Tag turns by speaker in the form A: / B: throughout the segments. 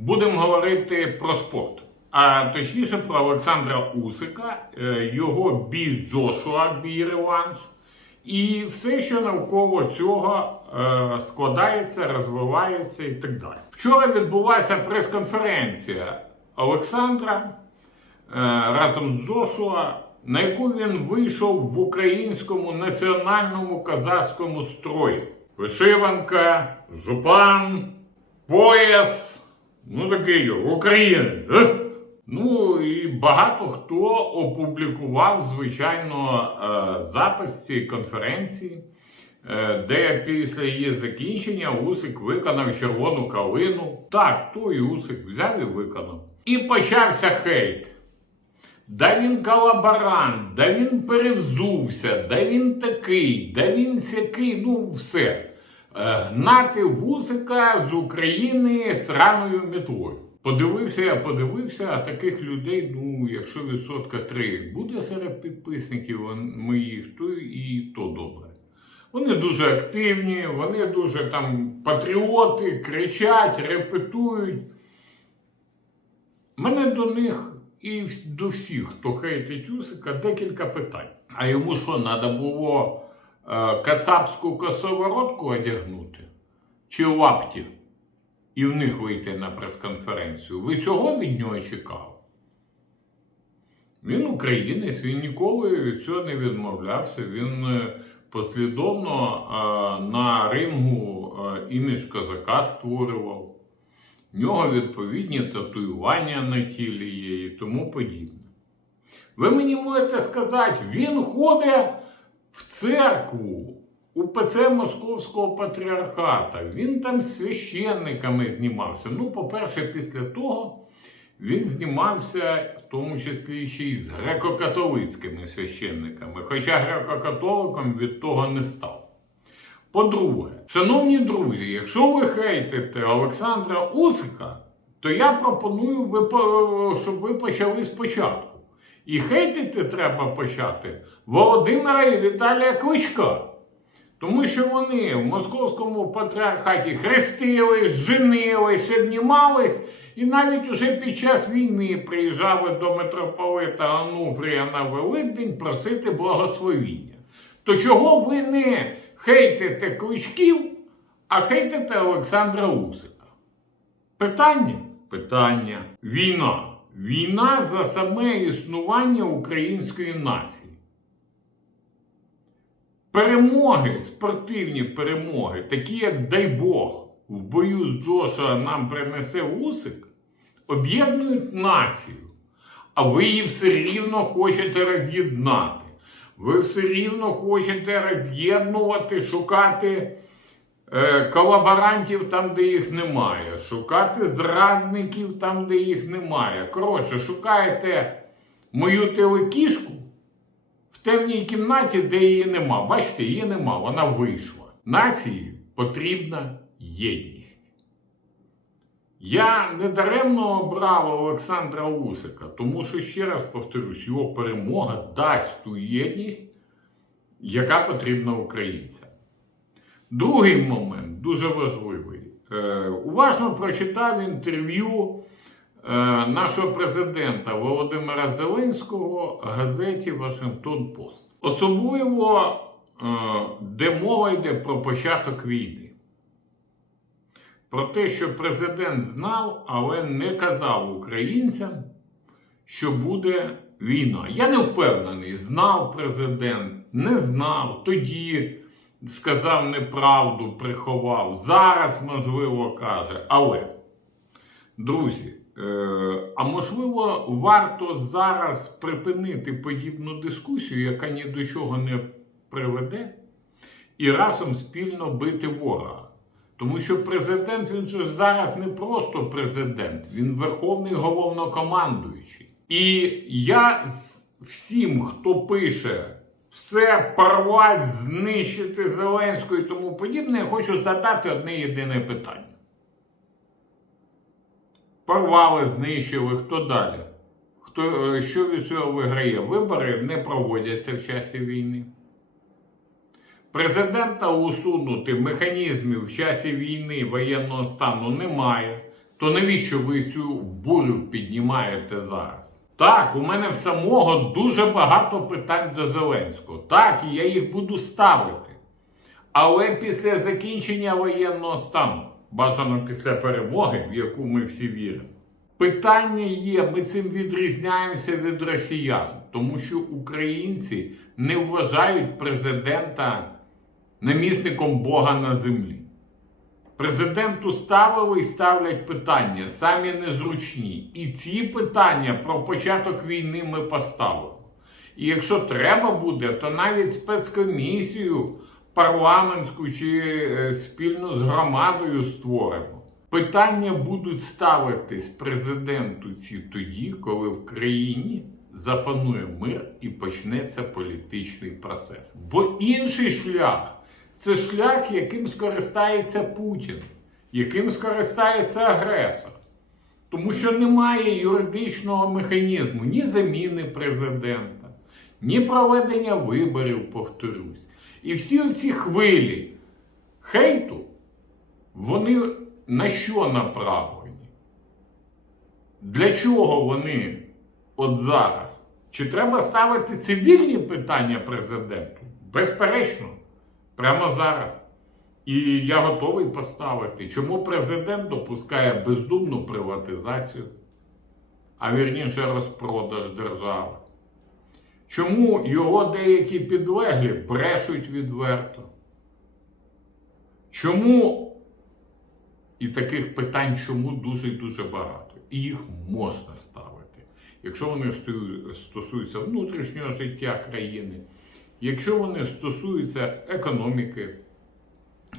A: Будемо говорити про спорт. А точніше про Олександра Усика, е, його бій Джошуа, бій реванш. І все, що навколо цього е, складається, розвивається і так далі. Вчора відбулася прес-конференція Олександра е, разом з Джошуа, на яку він вийшов в українському національному казахському строї. Вишиванка, жупан, пояс. Ну такий українець. е? Ну і багато хто опублікував, звичайно, е, запис цієї конференції, е, де після її закінчення Усик виконав червону калину. Так, той Усик взяв і виконав. І почався хейт. Да він колаборант, да він перевзувся, да він такий, да він сякий, ну все. Е, Гнати вусика з України сраною мітлою. Подивився, я подивився, а таких людей, ну, якщо відсотка три буде серед підписників моїх, то і то добре. Вони дуже активні, вони дуже там патріоти, кричать, репетують. Мене до них і до всіх, хто хейтить Усика, декілька питань. А йому що, треба було е, кацапську косоворотку одягнути? Чи лапті? І в них вийти на прес-конференцію. Ви цього від нього чекали? Він українець, він ніколи від цього не відмовлявся. Він е, послідовно е, на рингу е, імідж козака створював. В нього відповідні татуювання на тілі є і тому подібне. Ви мені можете сказати, він ходить церкву УПЦ Московського патріархата. Він там священниками знімався. Ну, по-перше, після того він знімався в тому числі ще й з греко-католицькими священниками, хоча греко-католиком від того не став. По-друге, шановні друзі, якщо ви хейтите Олександра Усика, то я пропоную, щоб ви почали спочатку. І хейтити треба почати Володимира і Віталія Кличка. Тому що вони в московському патріархаті хрестились, женились, обнімались, і навіть уже під час війни приїжджали до митрополита Ануфрія на Великдень просити благословіння. То чого ви не хейтите кличків, а хейтите Олександра Усика? Питання? Питання. Війна. Війна за саме існування української нації. Перемоги, спортивні перемоги, такі як дай Бог, в бою з Джоша нам принесе Усик, об'єднують націю. А ви її все рівно хочете роз'єднати. Ви все рівно хочете роз'єднувати, шукати колаборантів там, де їх немає, шукати зрадників там, де їх немає. Коротше, шукаєте мою телекішку в темній кімнаті, де її нема. Бачите, її нема, вона вийшла. Нації потрібна єдність. Я недаремно обрав Олександра Усика, тому що, ще раз повторюсь, його перемога дасть ту єдність, яка потрібна українцям. Другий момент дуже важливий. Е, уважно прочитав інтерв'ю е, нашого президента Володимира Зеленського газеті Вашингтон Пост. Особливо, е, де мова йде про початок війни. Про те, що президент знав, але не казав українцям, що буде війна. Я не впевнений, знав президент, не знав, тоді сказав неправду, приховав. Зараз, можливо, каже. Але, друзі, е, а можливо, варто зараз припинити подібну дискусію, яка ні до чого не приведе, і разом спільно бити ворога. Тому що президент він же зараз не просто президент, він верховний головнокомандуючий. І я всім, хто пише все порвать, знищити Зеленську і тому подібне, я хочу задати одне єдине питання. Порвали, знищили, хто далі? Хто, е, що від цього виграє? Вибори не проводяться в часі війни. Президента усунути механізмів в часі війни воєнного стану немає. то навіщо ви цю бурю піднімаєте зараз? Так, у мене в самого дуже багато питань до Зеленського. Так, і я їх буду ставити. Але після закінчення воєнного стану, бажано після перемоги, в яку ми всі віримо. Питання є, ми цим відрізняємося від росіян, тому що українці не вважають президента намісником Бога на землі. Президенту ставили і ставлять питання, самі незручні. І ці питання про початок війни ми поставимо. І якщо треба буде, то навіть спецкомісію парламентську чи е, спільно з громадою створимо. Питання будуть ставитись президенту ці тоді, коли в країні запанує мир і почнеться політичний процес. Бо інший шлях це шлях, яким скористається Путін, яким скористається агресор. Тому що немає юридичного механізму ні заміни президента, ні проведення виборів, повторюсь. І всі ці хвилі хейту, вони на що направлені? Для чого вони от зараз? Чи треба ставити цивільні питання президенту? Безперечно, прямо зараз. І я готовий поставити, чому президент допускає бездумну приватизацію, а вірніше розпродаж держави. Чому його деякі підлеглі брешуть відверто? Чому і таких питань, чому дуже і дуже багато. І їх можна ставити. Якщо вони стосуються внутрішнього життя країни, якщо вони стосуються економіки,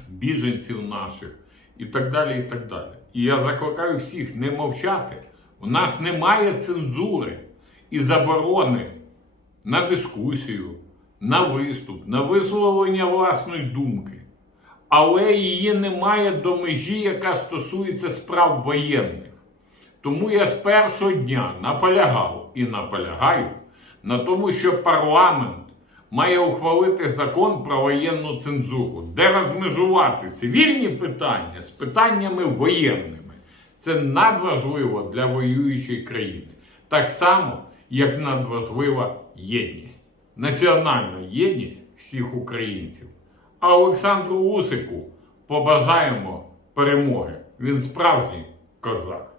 A: біженців наших і так далі. І так далі. І я закликаю всіх не мовчати. У нас немає цензури і заборони на дискусію, на виступ, на висловлення власної думки. Але її немає до межі, яка стосується справ воєнних. Тому я з першого дня наполягав і наполягаю на тому, що парламент має ухвалити закон про воєнну цензуру, де розмежувати цивільні питання з питаннями воєнними. Це надважливо для воюючої країни. Так само, як надважлива єдність, національна єдність всіх українців. А Олександру Усику побажаємо перемоги. Він справжній козак.